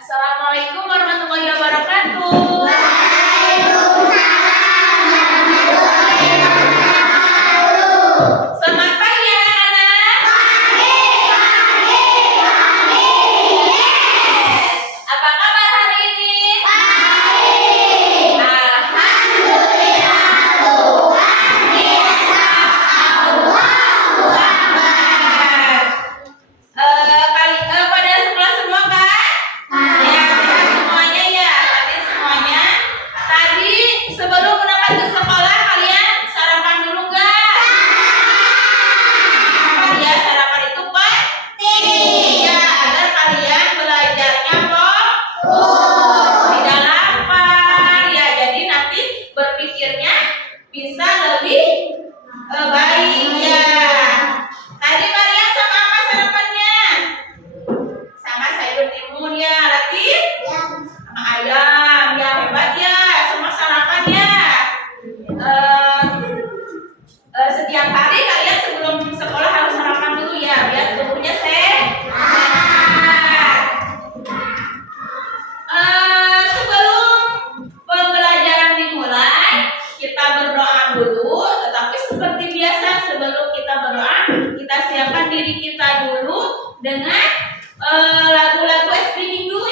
Assalamualaikum warahmatullahi wabarakatuh. Selamat pagi anak-anak. Apa kabar hari ini? Pada sekolah semua kan? Ya, sehat semuanya ya. Semuanya. Tadi sebelum berangkat ke sekolah kalian sarapan dulu nggak? Apa ya sarapan itu penting ya agar kalian belajarnya fokus, tidak lapar ya. Jadi nanti berpikirnya bisa lebih baik ya. Tadi kalian sama apa sarapannya? Sama sayur timun ya, Latif? Sama ayam ya, hebat ya, semua sarapannya. Setiap hari kalian sebelum sekolah harus sarapan dulu ya, biar tubuhnya sehat. Sebelum pembelajaran dimulai, kita berdoa dulu. Tetapi seperti biasa, sebelum kita berdoa, kita siapkan diri kita dulu dengan lagu-lagu SPB dulu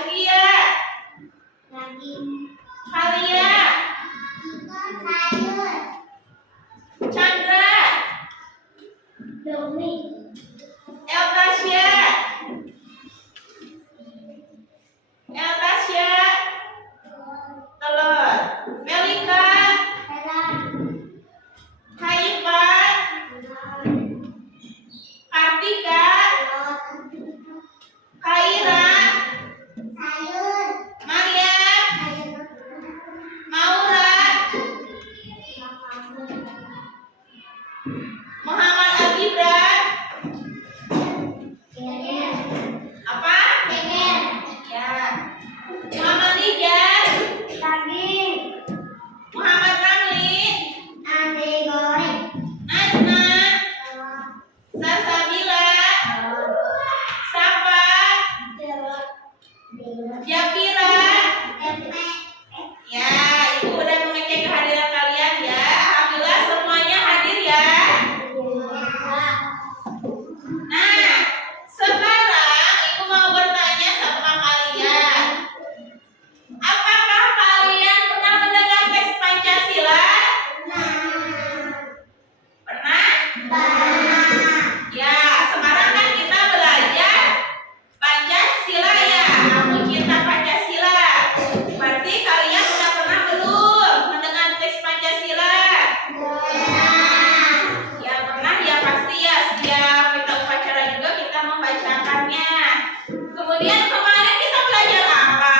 Rizkia, Halia, Chandra, Eltasya, telur. Melika, Haifa, Kartika, Kaira, Maryam, Maura, Muhammad Al-Gibran, apa? Ya. Muhammad Rijal, Muhammad Ramli, Najma, Salsabila, Safa, Japira. Ya, Ibu udah mengecek kehadiran kalian ya. Alhamdulillah semuanya hadir ya. Nah, sekarang Ibu mau bertanya sama kalian. Apakah kalian pernah mendengar teks Pancasila? Pernah? Ya, sekarang kan kita belajar Pancasila ya. Kamu cinta Pancasila. Berarti kalian sudah pernah belum mendengar teks Pancasila? Ya pernah ya pasti ya. Setiap kita upacara juga kita membacakannya. Kemudian kemarin kita belajar apa?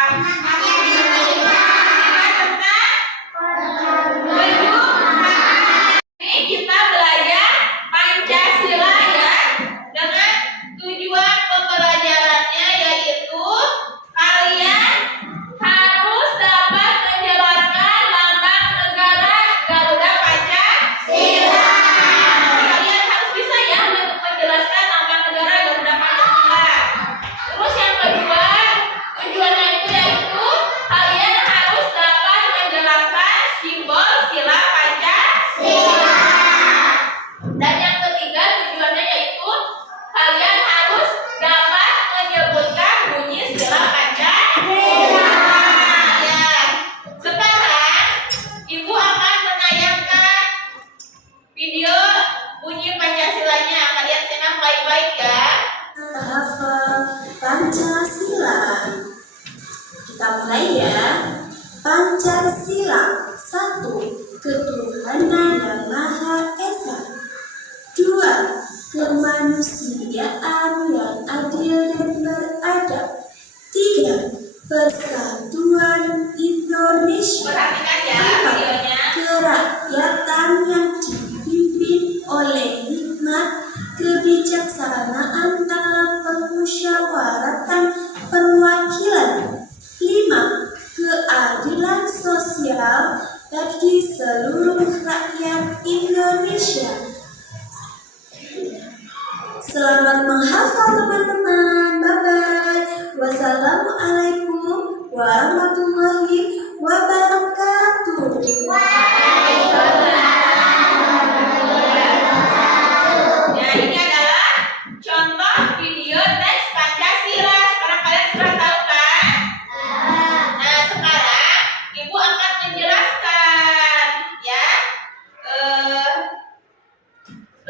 Ini kita belajar Pancasila ya, dengan tujuan pembelajarannya yaitu kalian harus dapat menjelaskan lambang negara Garuda Pancasila. Kalian harus bisa ya untuk menjelaskan lambang negara Garuda Pancasila. Terus yang kedua, tujuannya itu yaitu kalian harus dapat menjelaskan simbol sila Pancasila. Dan yang ketiga tujuannya yaitu kalian harus dapat menyebutkan bunyi sila Pancasila. Ya. Sekarang Ibu akan menayangkan video bunyi Pancasilanya. Kalian simak baik-baik ya. Hafal Pancasila. Kita mulai ya. Pancasila. 1. Ketuhanan yang Maha Esa. 2. Kemanusiaan yang adil dan beradab. 3. Persatuan Indonesia. Perhatikan ya videonya. Kerakyatan yang dipimpin oleh hikmat, kebijaksanaan dalam permusyawaratan perwakilan. 5. Keadilan sosial bagi seluruh rakyat Indonesia. Selamat menghafal teman-teman. Bye-bye. Wassalamualaikum warahmatullahi wabarakatuh. Ya, ini adalah contoh video teks Pancasila. Sekarang kalian sudah tahu kan? Nah, sekarang Ibu akan menjelaskan ya.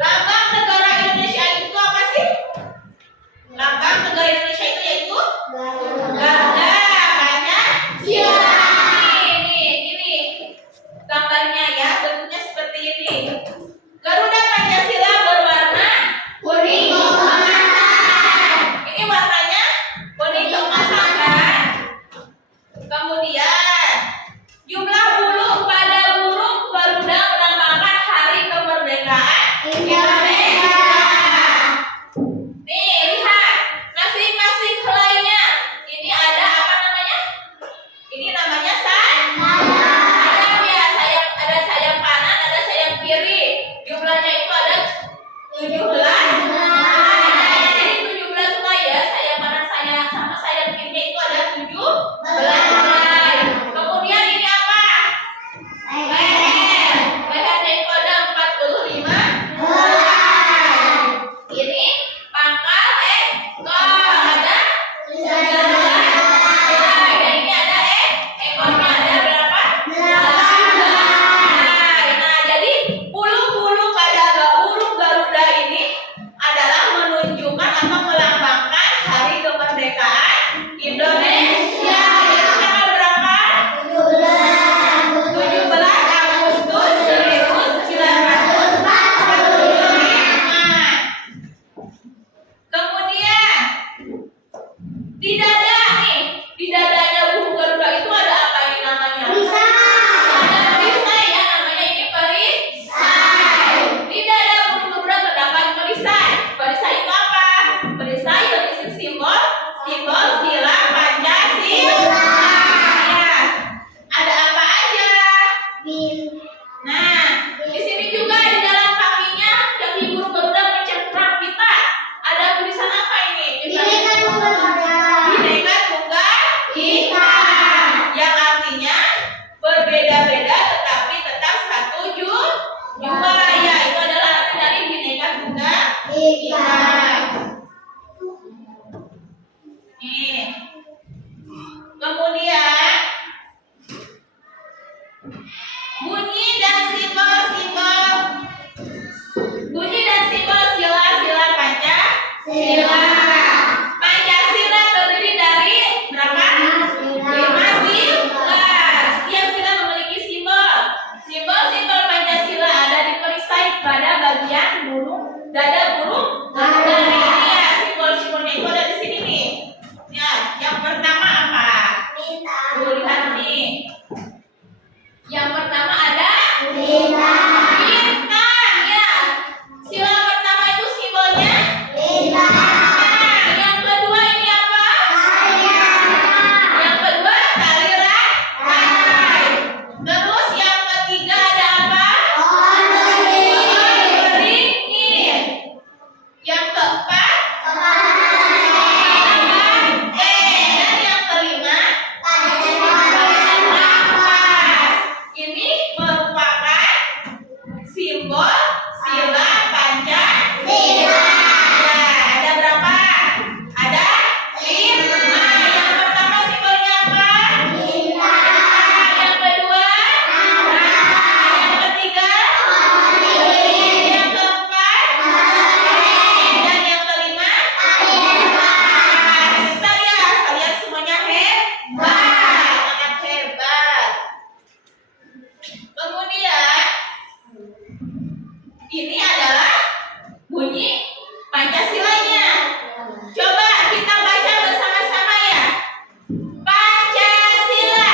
Lambang negara Indonesia itu apa sih? Lambang negara Indonesia itu yaitu Garuda Pancasila. Di dada nih, di dadanya burung Garuda itu ada apa ini namanya? Ada perisai ya, namanya ini perisai. Di dada burung Garuda terdapat perisai. Perisai itu apa? Perisai berisi simbol sila Pancasila. Ya. Ada apa aja? Nah, di sini juga di dalam kakinya kaki burung Garuda mencengkram kita. Ada tulisan apa ini? Bineka Tunggal Ika, yang artinya berbeda-beda tetapi tetap satu jua. Ya, itu adalah arti dari Bineka Tunggal Ika. Nih. Kemudian bunyi dan simbol sila Pancasila. Pancasila terdiri dari berapa? 5 sila. Setiap sila memiliki simbol. Simbol Pancasila ada di perisai pada bagian dada burung Garuda. Ini ya, simbol-simbolnya itu ada di sini nih. Ya, yang pertama apa? Tuh, lihat nih. Yang pertama ada bintang ya. Sila pertama itu simbolnya bintang. Yang kedua ini apa? Yang kedua tali rantai. Terus yang ketiga ada apa? Pohon beringin. Yang keempat dan yang kelima kapas. Ini merupakan simbol sila Pancasila. Ya, ada berapa? Ada 5. Yang pertama simbolnya apa? Yang kedua yang ketiga yang keempat dan yang kelima kalian semuanya hebat, sangat hebat. Kemudian ini adalah bunyi Pancasilanya. Coba kita baca bersama-sama ya. Pancasila.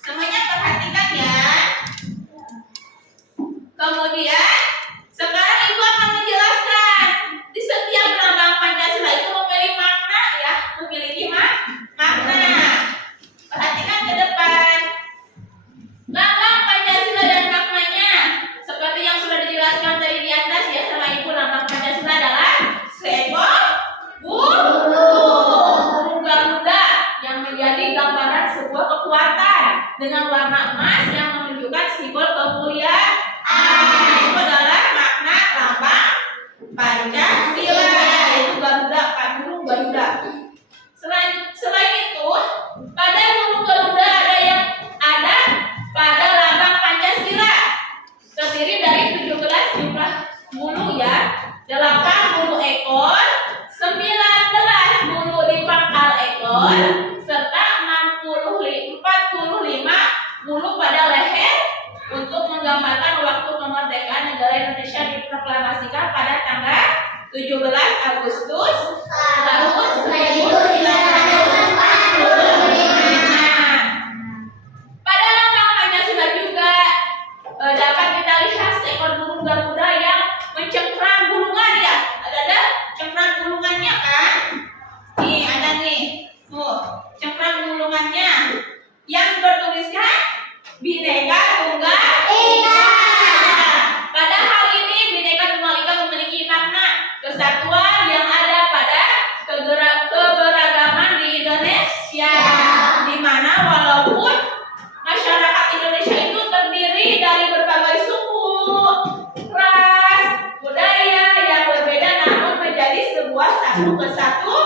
Semuanya perhatikan ya. Kemudian sekarang Ibu akan menjelaskan di setiap lambang Pancasila itu memiliki makna ya, memiliki makna. Perhatikan ke depan. Lambang Pancasila dan maknanya seperti yang sudah dijelaskan tadi di atas ya sama Ibu. Lambang Pancasila adalah seekor burung Garuda yang menjadi gambaran sebuah kekuatan dengan warna emas yang menunjukkan simbol kemuliaan. Itu adalah makna lambang Pancasila, yaitu Garuda, burung Garuda. Selain itu, pada burung Garuda ada pada lambang Pancasila terdiri dari 17 jumlah bulu ya, 8 bulu ekor, 19 bulu di pangkal ekor, serta 45 bulu pada leher untuk menggambarkan waktu kemerdekaan negara Indonesia diproklamasikan pada tanggal 17 Agustus tahun 1945. Pada lambang Pancasila juga dapat kita lihat seekor burung Garuda yang mencengkram gulungan ya. Ada cengkram gulungannya kan? Nih ada nih. Tuh, cengkram gulungannya yang bertuliskan Bineka Tunggal Ika. Pada hal ini Bineka Tunggal Ika memiliki makna kesatuan yang ada pada keberagaman di Indonesia, di mana walaupun masyarakat Indonesia itu terdiri dari berbagai suku, ras, budaya yang berbeda namun menjadi sebuah satu kesatuan.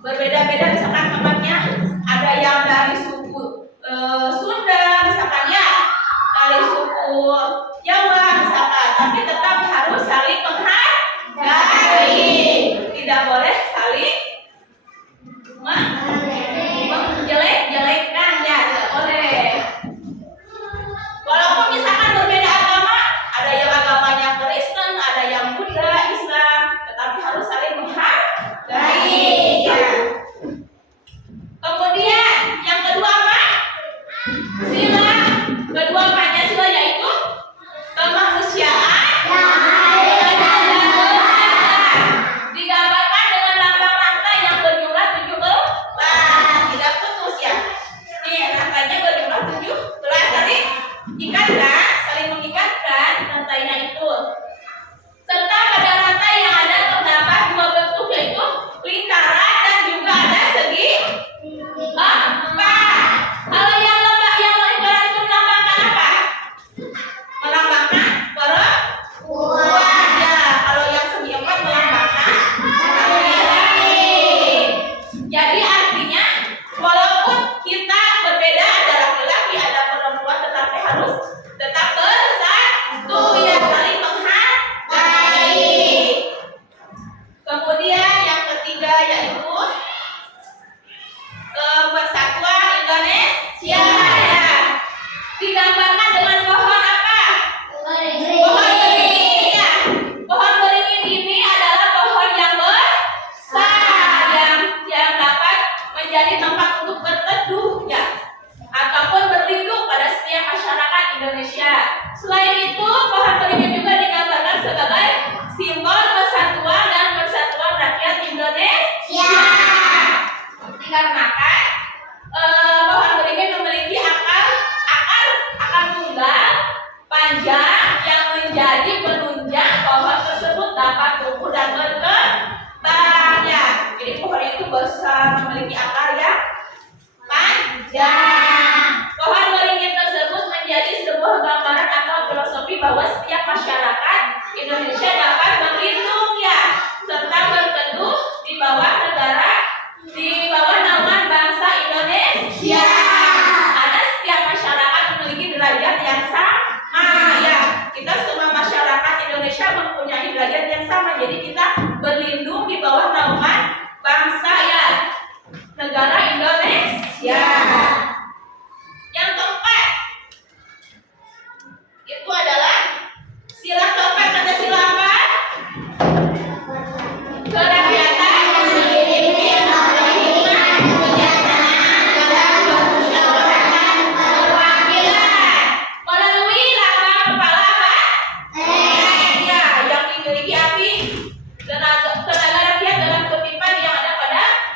berbeda-beda, misalkan tempatnya ada yang dari suku Sunda misalkan ya, dari suku Jawa misalkan, tapi tetap harus saling menghargai, tidak boleh saling menjelek-jelekkan ya, tidak boleh. Walaupun misalkan berbeda agama, ada yang agamanya Kristen, ada yang Buddha, Islam, tetapi harus saling menghargai ya. Kemudian yang kedua apa? Sila. Kedua Pancasila yaitu kemanusiaan. Digambarkan dengan lambang rantai yang berjumlah 17, tidak putus ya. Nih rantainya berjumlah 17, saling ikatkan, saling mengikatkan rantainya itu. Serta pada rantai yang ada terdapat dua bentuk yaitu lingkaran dan juga ada segi empat. Kalau yang lembah yang lingkaran itu melambangkan apa? Melambangkan perempuan ya. Kalau yang segi empat melambangkan laki-laki. Jadi artinya walaupun kita berbeda, ada laki-laki, ada perempuan, tetapi harus tetap bersatu ya, saling menghargai. Kemudian yang ketiga yaitu persatuan Indonesia ya. Digambarkan dengan pohon apa? Pohon beringin ya. Pohon beringin ini adalah pohon yang besar yang dapat menjadi tempat untuk berteduh ya, ataupun berlindung pada setiap masyarakat Indonesia. Selain itu, pohon beringin juga digambarkan sebagai simbol persatuan dan persatuan rakyat Indonesia. Dikarenakan pohon beringin memiliki akar tunggal panjang yang menjadi penunjang pohon tersebut dapat tumbuh dan berkembang ya. Jadi pohon itu besar, memiliki akar yang panjang. Pohon beringin tersebut menjadi sebuah gambaran atau filosofi bahwa setiap masyarakat Indonesia dapat berlindung ya, serta berteduh di bawah naungan bangsa Indonesia. Ada setiap masyarakat memiliki derajat yang sama ya. Kita semua masyarakat Indonesia mempunyai derajat yang sama. Jadi kita berlindung di bawah naungan bangsa ya, negara Indonesia. Yang keempat itu adalah sila keempat. Kata sila apa? Kerakyatan.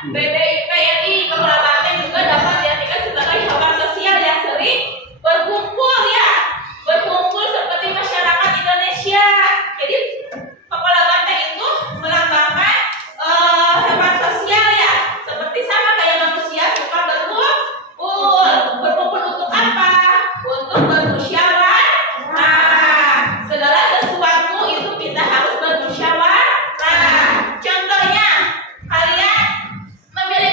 BPIP RI Kepala Banteng juga dapat diartikan sebagai hewan sosial yang sering berkumpul seperti masyarakat Indonesia. Jadi kepala banteng itu melambangkan hewan sosial ya, seperti sama kayak manusia suka berkumpul untuk apa? Untuk bermusyawarah. Segala sesuatu itu kita harus bermusyawarah. Contohnya kalian memiliki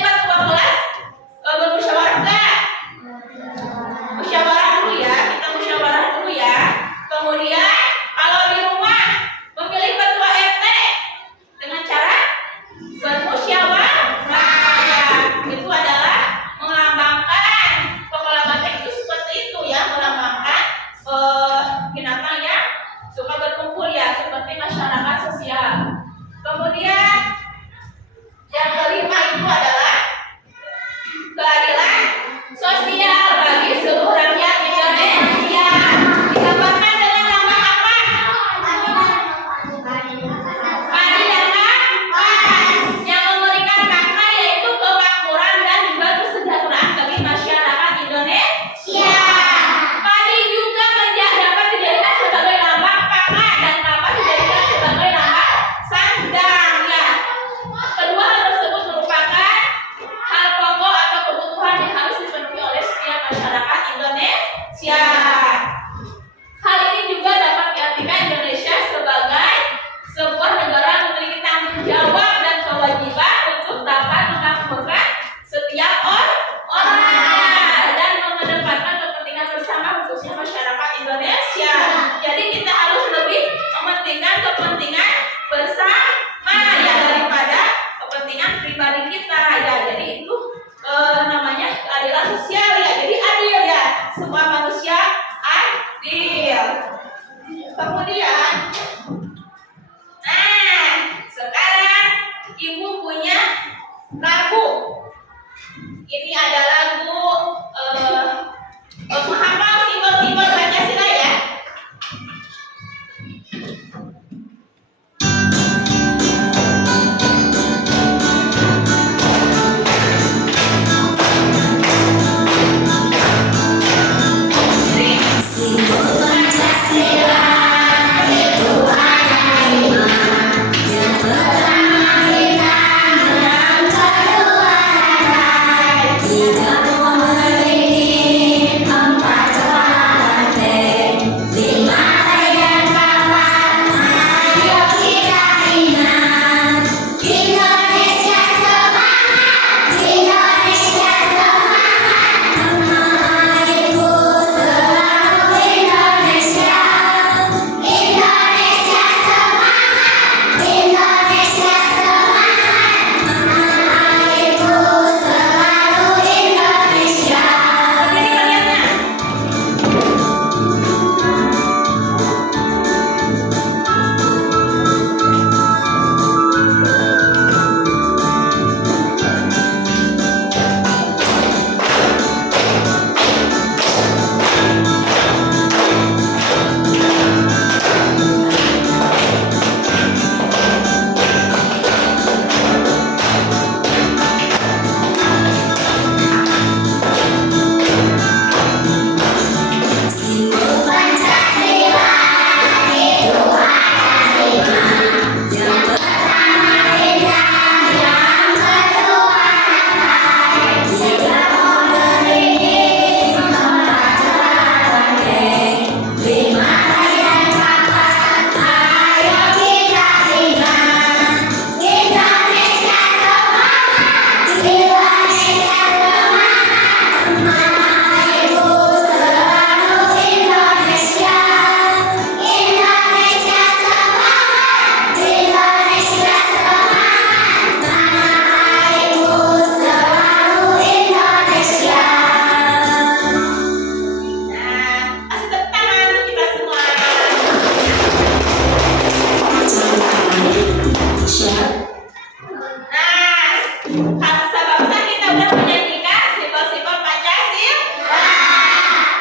Sebarusan kita udah menyanyikan simbol-simbol Pancasila.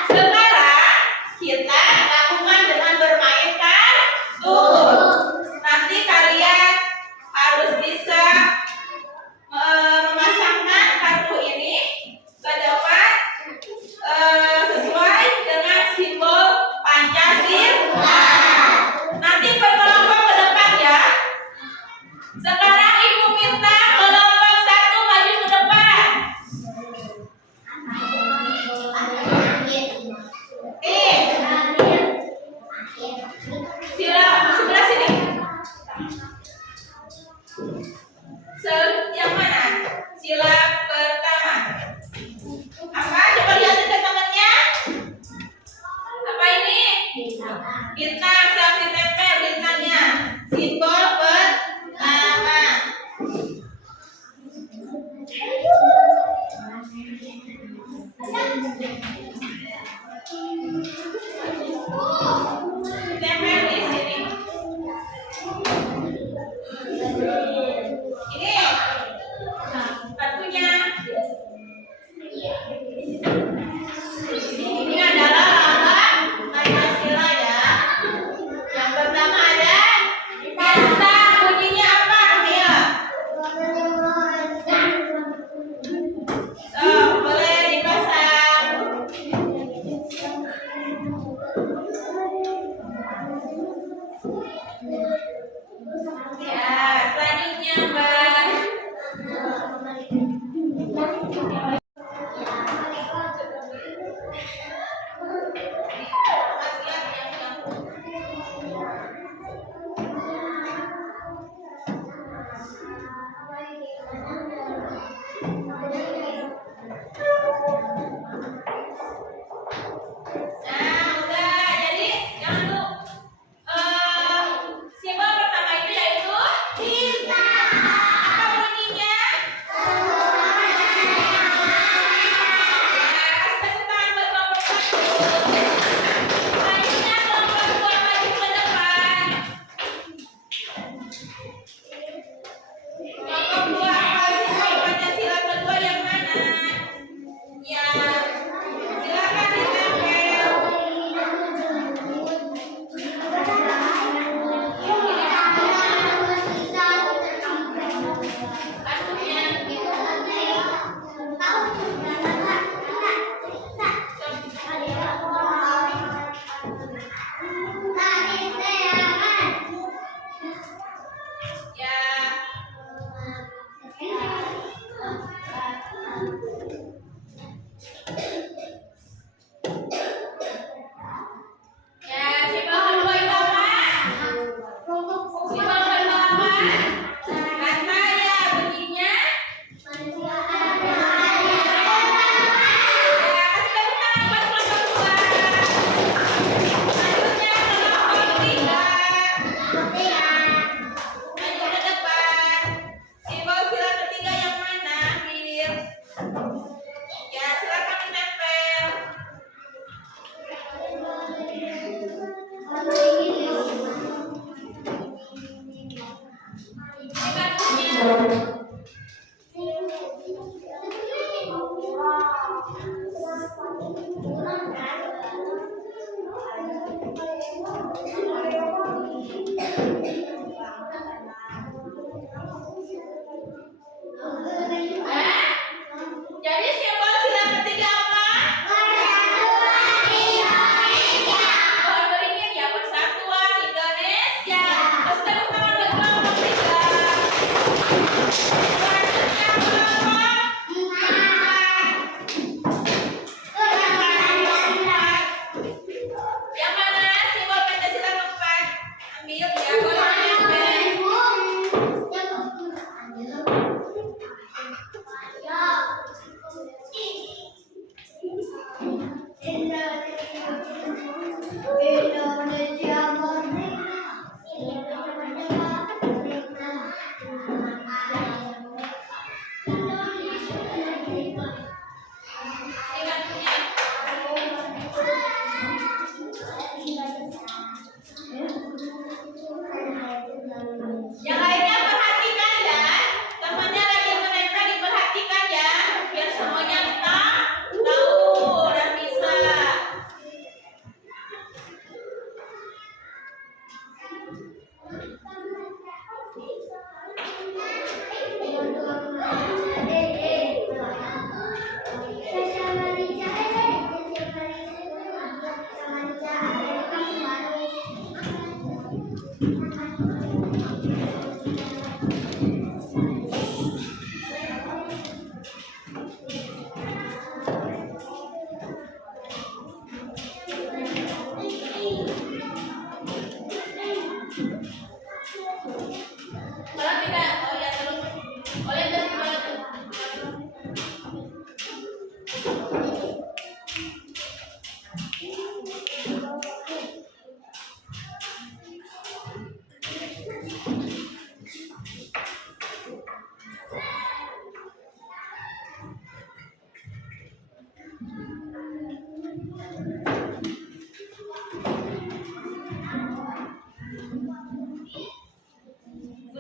Sekarang kita lakukan dengan bermain kartu. Nanti kalian harus bisa memasangkan kartu ini ke depan sesuai dengan simbol Pancasila. Nanti berkelompok ke depan ya. Sekarang ibu minta kelompok 1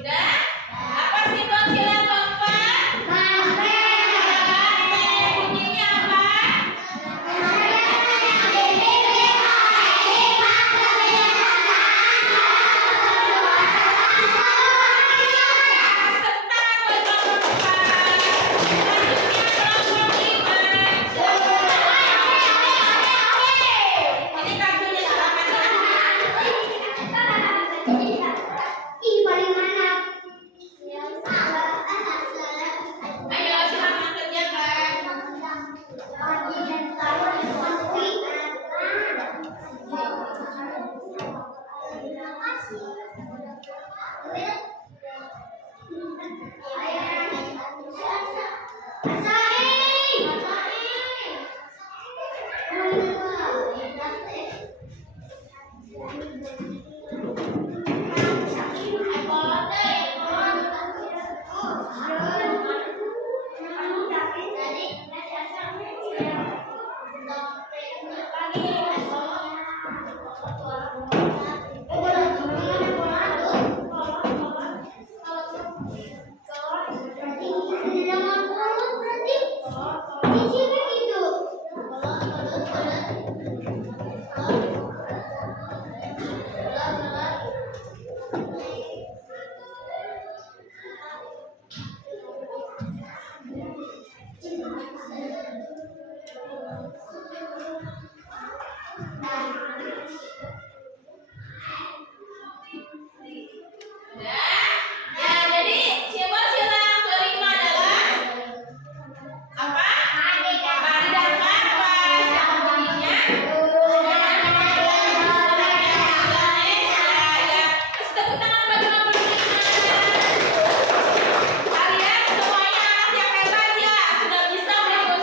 Udah? Apa simbol silang keempat? Bunyinya apa? Tepuk tangan buat kelompok empat. Selanjutnya kelompok 5. Ini kartunya silakan. Ayo silakan kerjakan. Ya, jadi simbol silang kelima adalah apa? Padi dan kapas yang bunyinya ya. Terus tepuk tangan buat kelompok 5. Kalian semuanya anak yang hebat ya, sudah bisa mengikuti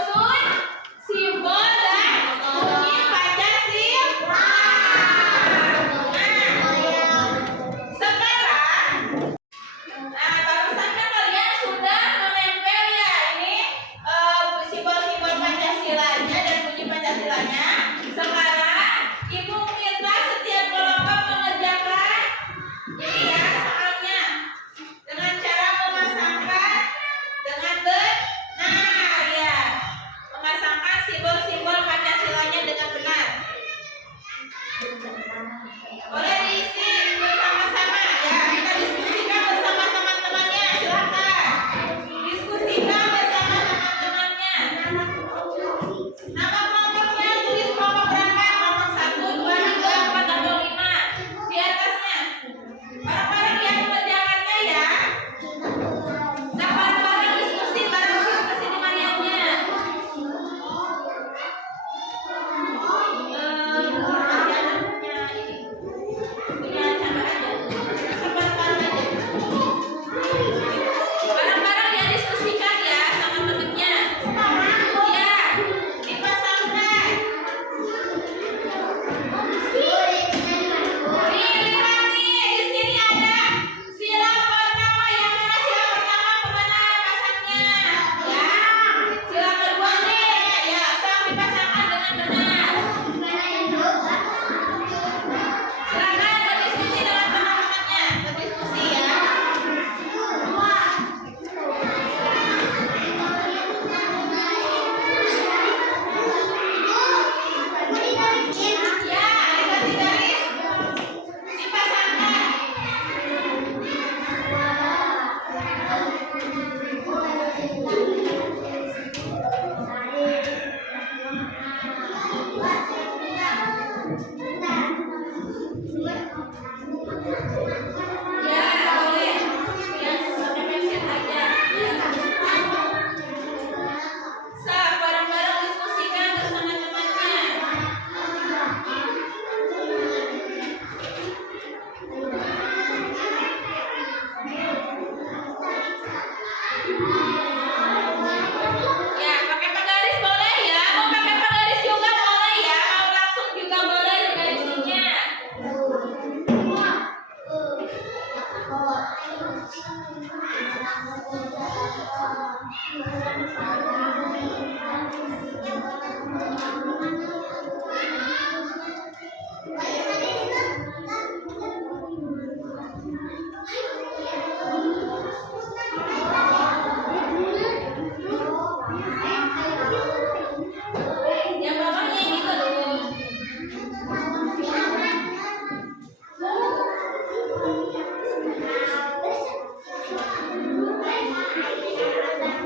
Yang bawahnya ini tuh.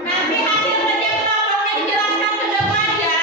Nanti hasil kerja kelompoknya dijelaskan ke depan ya.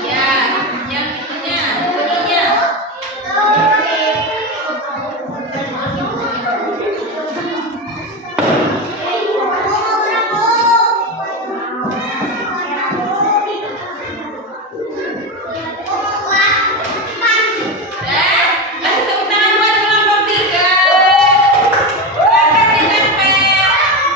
Ya, yang itunya, bunyinya. Dan kasih tepuk tangan buat kelompok 3. Silakan ditempel.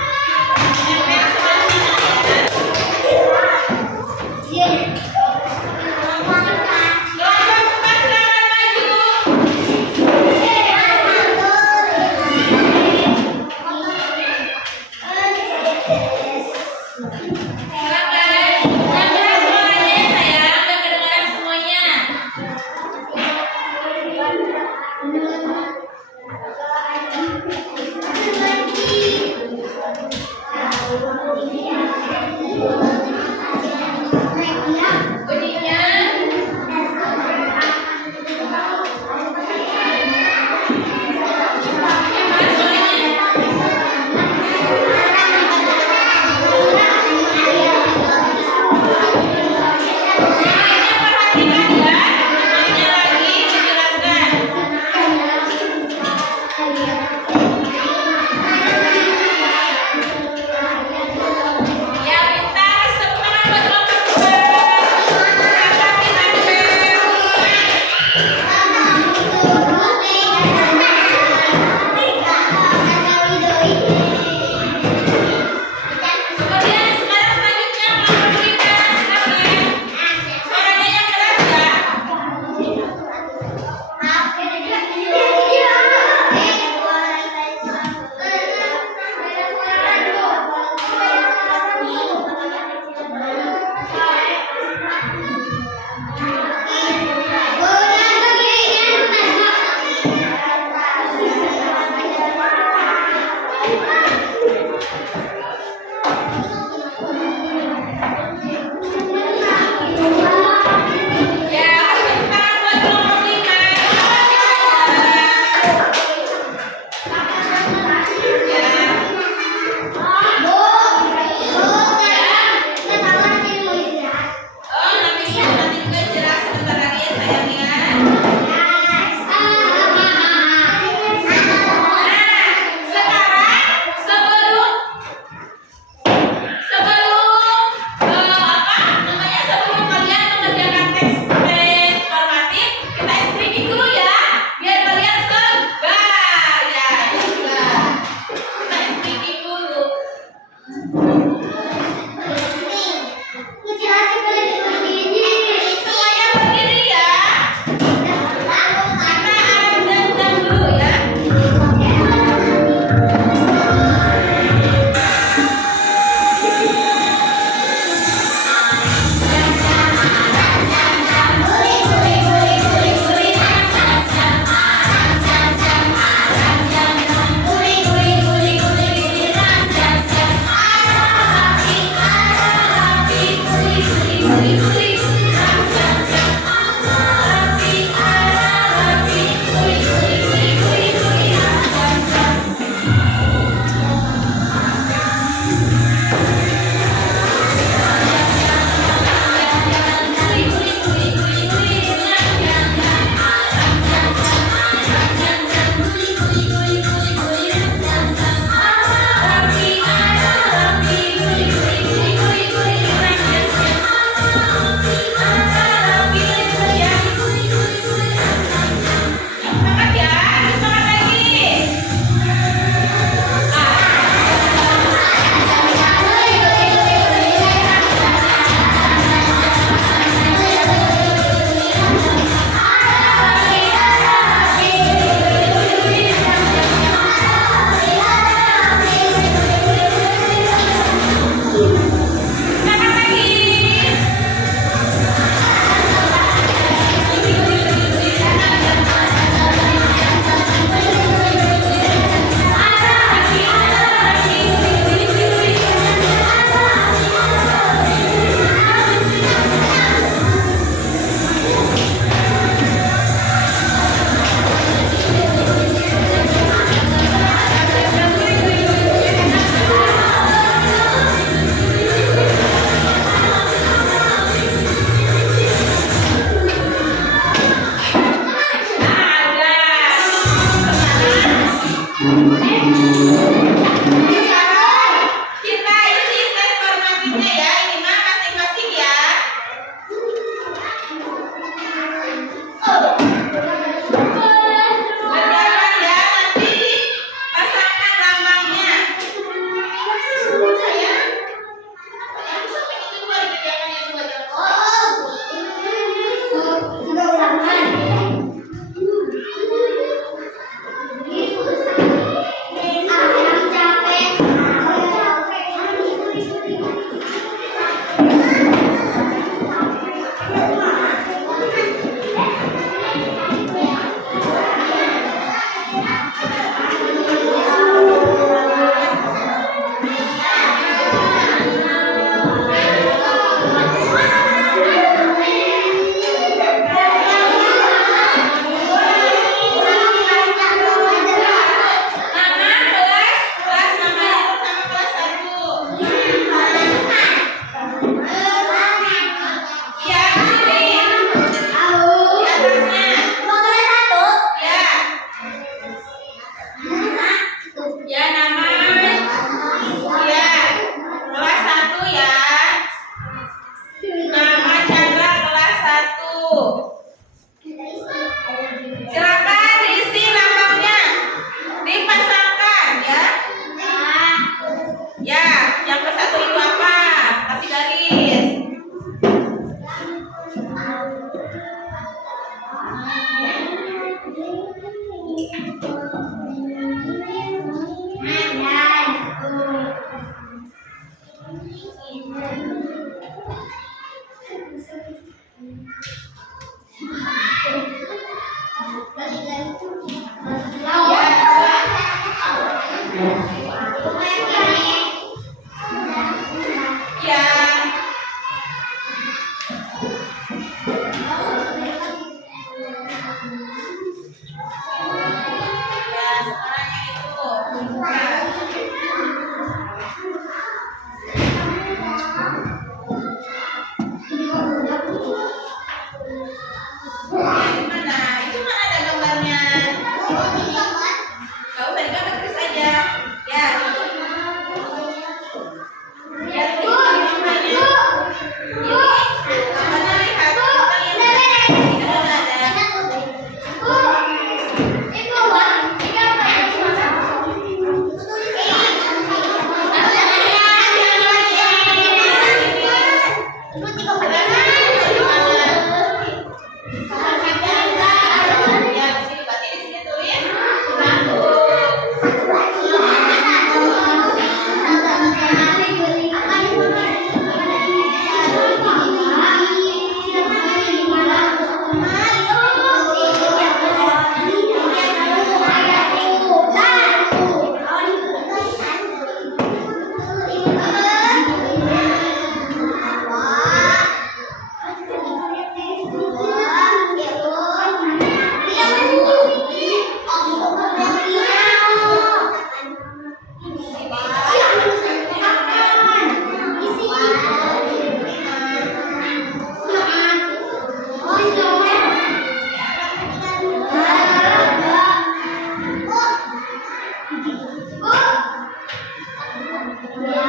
Ya.